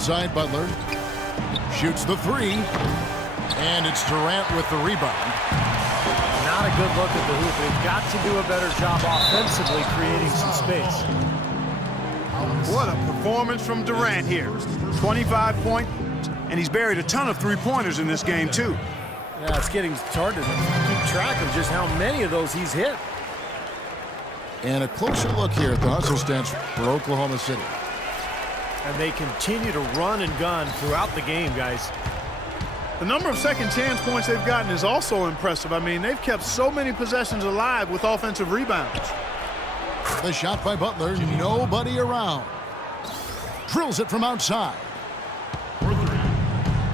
outside Butler. Shoots the three. And it's Durant with the rebound. Not a good look at the hoop. They've got to do a better job offensively creating some space. What a performance from Durant here. 25 points, and he's buried a ton of three-pointers in this game, too. Yeah, it's getting hard to keep track of just how many of those he's hit. And a closer look here at the hustle stats for Oklahoma City. And they continue to run and gun throughout the game, guys. The number of second chance points they've gotten is also impressive. I mean, they've kept so many possessions alive with offensive rebounds. The shot by Butler, nobody around. Drills it from outside.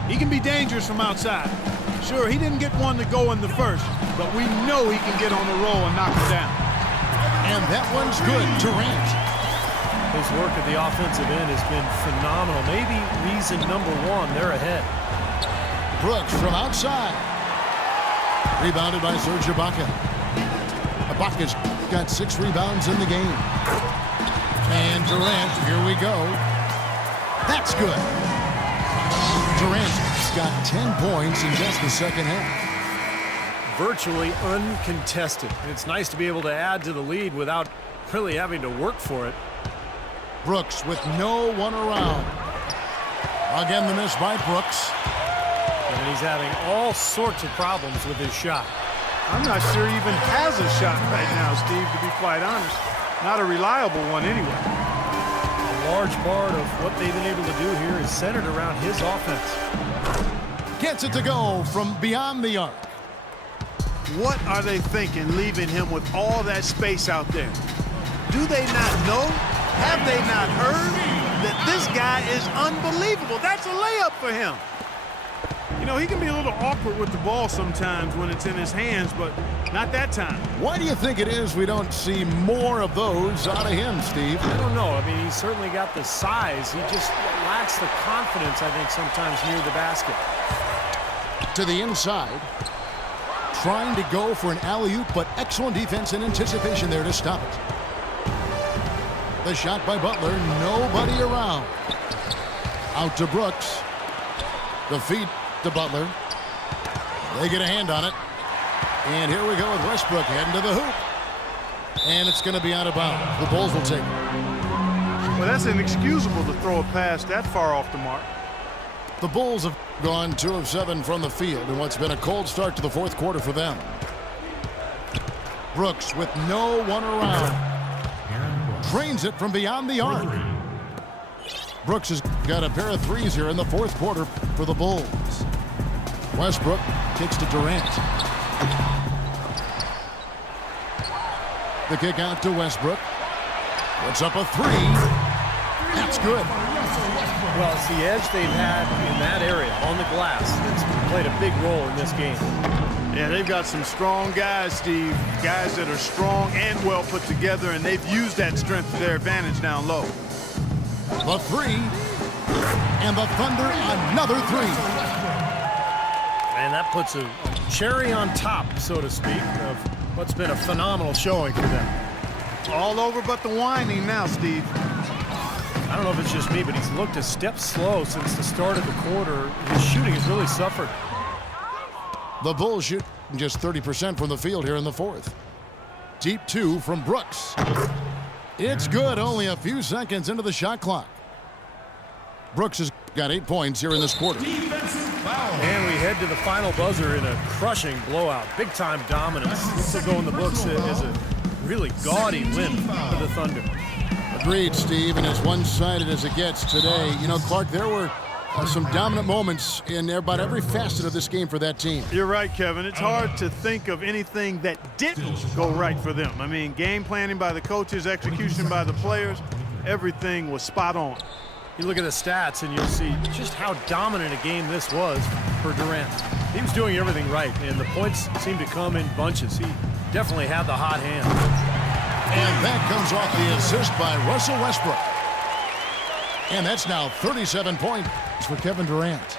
He can be dangerous from outside. Sure, he didn't get one to go in the first, but we know he can get on the roll and knock it down. And that one's good. Durant. His work at the offensive end has been phenomenal. Maybe reason number one, they're ahead. Brooks from outside. Rebounded by Serge Ibaka. Ibaka's got 6 rebounds in the game. And Durant, here we go. That's good. Durant's got 10 points in just the second half. Virtually uncontested. It's nice to be able to add to the lead without really having to work for it. Brooks with no one around. Again, the miss by Brooks. And he's having all sorts of problems with his shot. I'm not sure he even has a shot right now, Steve, to be quite honest. Not a reliable one anyway. A large part of what they've been able to do here is centered around his offense. Gets it to go from beyond the arc. What are they thinking, leaving him with all that space out there? Do they not know? Have they not heard that this guy is unbelievable? That's a layup for him. You know, he can be a little awkward with the ball sometimes when it's in his hands, but not that time. Why do you think it is we don't see more of those out of him, Steve? I don't know. I mean, he's certainly got the size. He just lacks the confidence, I think, sometimes near the basket. To the inside. Trying to go for an alley-oop, but excellent defense and anticipation there to stop it. The shot by Butler, nobody around. Out to Brooks. The feed to Butler. They get a hand on it. And here we go with Westbrook heading to the hoop. And it's going to be out of bounds. The Bulls will take it. Well, that's inexcusable to throw a pass that far off the mark. The Bulls have gone 2 of 7 from the field in what's been a cold start to the fourth quarter for them. Brooks with no one around. Drains it from beyond the arc. Brooks has got a pair of threes here in the fourth quarter for the Bulls. Westbrook kicks to Durant. The kick out to Westbrook. Puts up a three. That's good. Well, it's the edge they've had in that area on the glass that's played a big role in this game. Yeah, they've got some strong guys, Steve. Guys that are strong and well put together, and they've used that strength to their advantage down low. The three. And the Thunder, another three. And that puts a cherry on top, so to speak, of what's been a phenomenal showing for them. All over but the whining now, Steve. I don't know if it's just me, but he's looked a step slow since the start of the quarter. His shooting has really suffered. The Bulls shoot just 30% from the field here in the fourth. Deep 2 from Brooks. It's good, only a few seconds into the shot clock. Brooks has got 8 points here in this quarter. And we head to the final buzzer in a crushing blowout. Big-time dominance. This will go in the books as a really gaudy win for the Thunder. Agreed, Steve, and as one-sided as it gets today. You know, Clark, there were some dominant moments in about every facet of this game for that team. You're right, Kevin. It's hard to think of anything that didn't go right for them. I mean, game planning by the coaches, execution by the players, everything was spot on. You look at the stats and you'll see just how dominant a game this was for Durant. He was doing everything right, and the points seemed to come in bunches. He definitely had the hot hand. And that comes off the assist by Russell Westbrook. And that's now 37 points for Kevin Durant.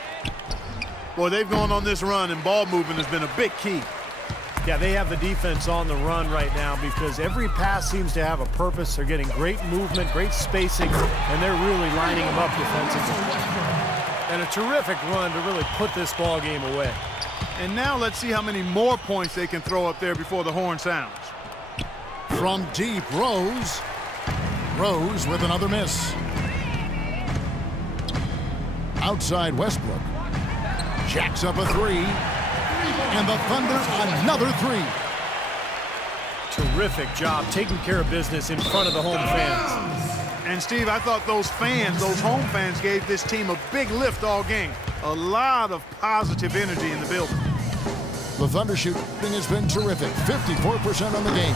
Boy, they've gone on this run, and ball movement has been a big key. Yeah, they have the defense on the run right now because every pass seems to have a purpose. They're getting great movement, great spacing, and they're really lining them up defensively. And a terrific run to really put this ball game away. And now let's see how many more points they can throw up there before the horn sounds. From deep, Rose. Rose with another miss. Outside Westbrook. Jacks up a three. And the Thunder another three. Terrific job taking care of business in front of the home fans. And Steve, I thought those fans, those home fans, gave this team a big lift all game. A lot of positive energy in the building. The Thunder shooting has been terrific. 54% on the game.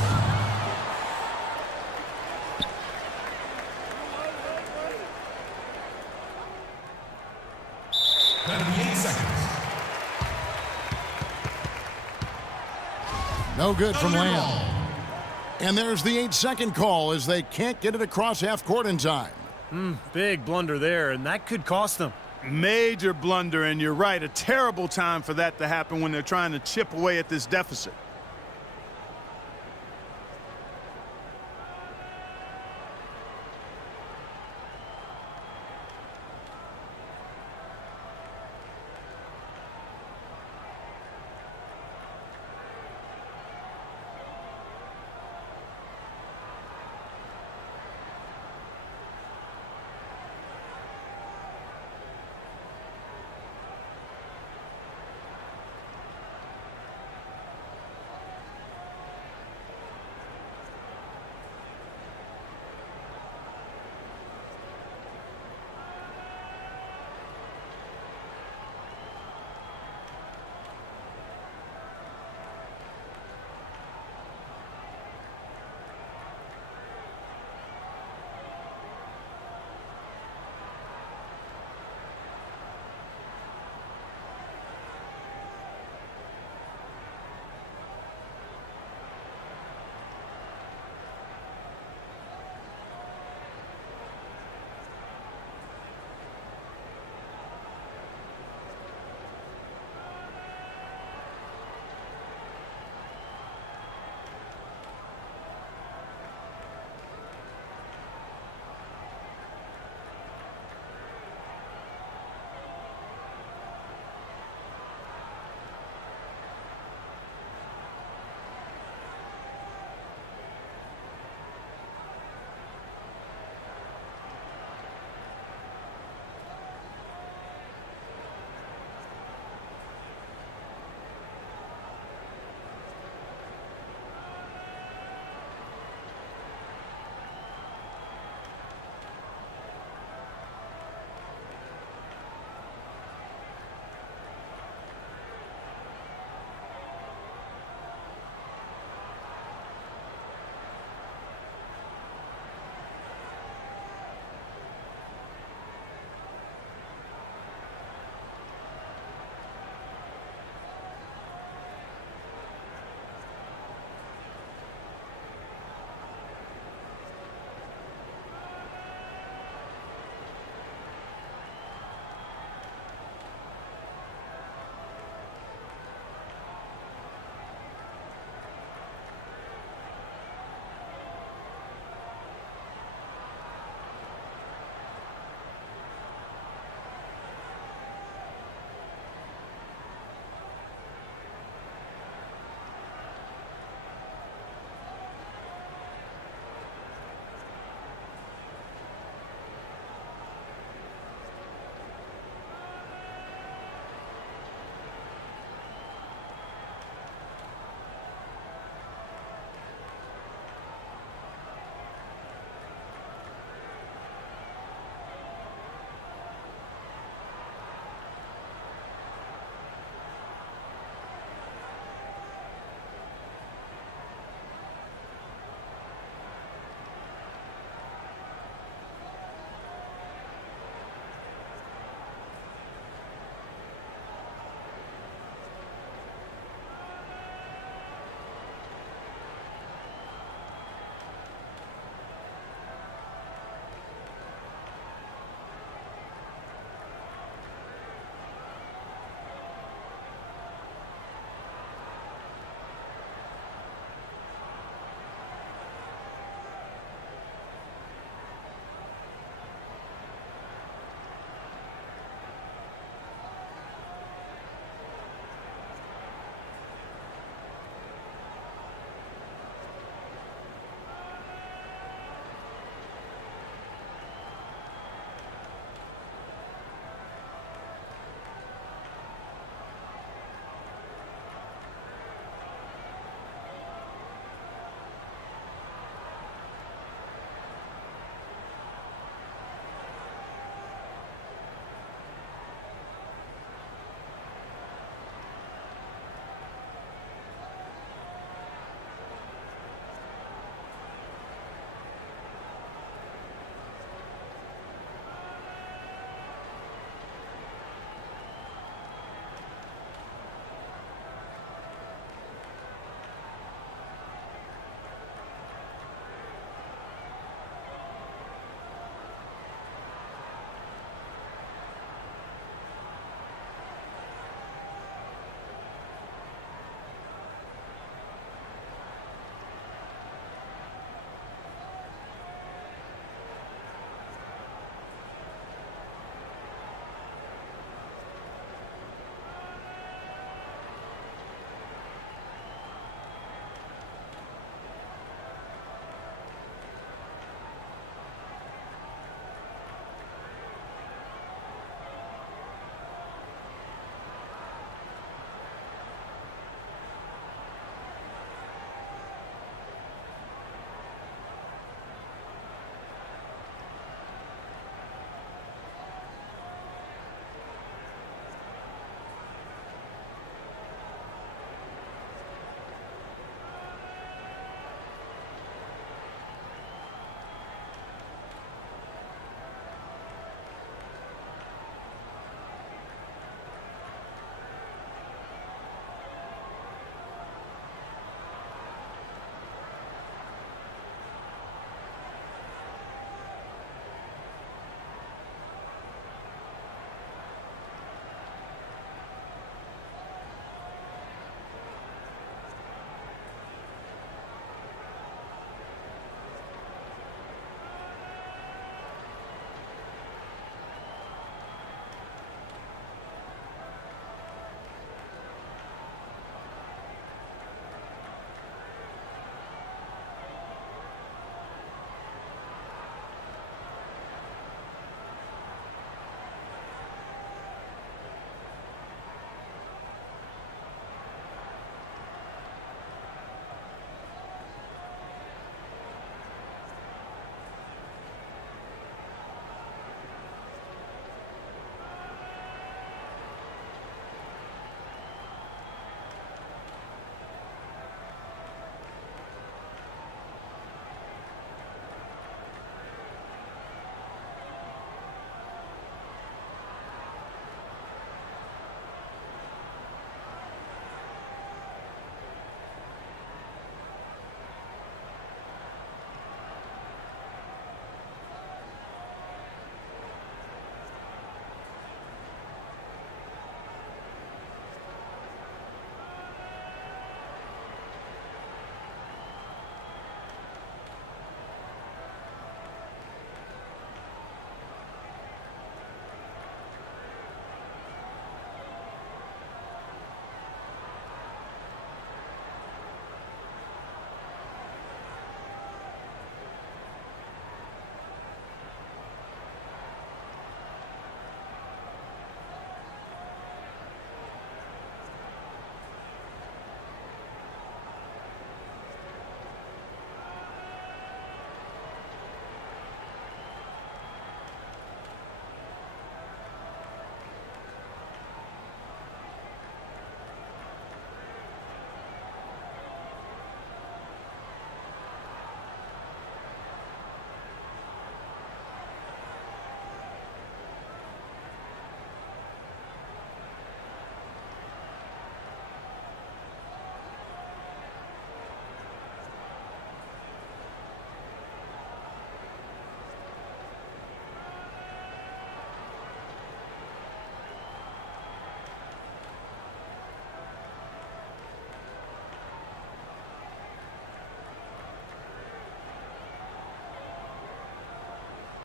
No good from Lamb. And there's the 8-second call as they can't get it across half court in time. Big blunder there, and that could cost them. Major blunder, and you're right, a terrible time for that to happen when they're trying to chip away at this deficit.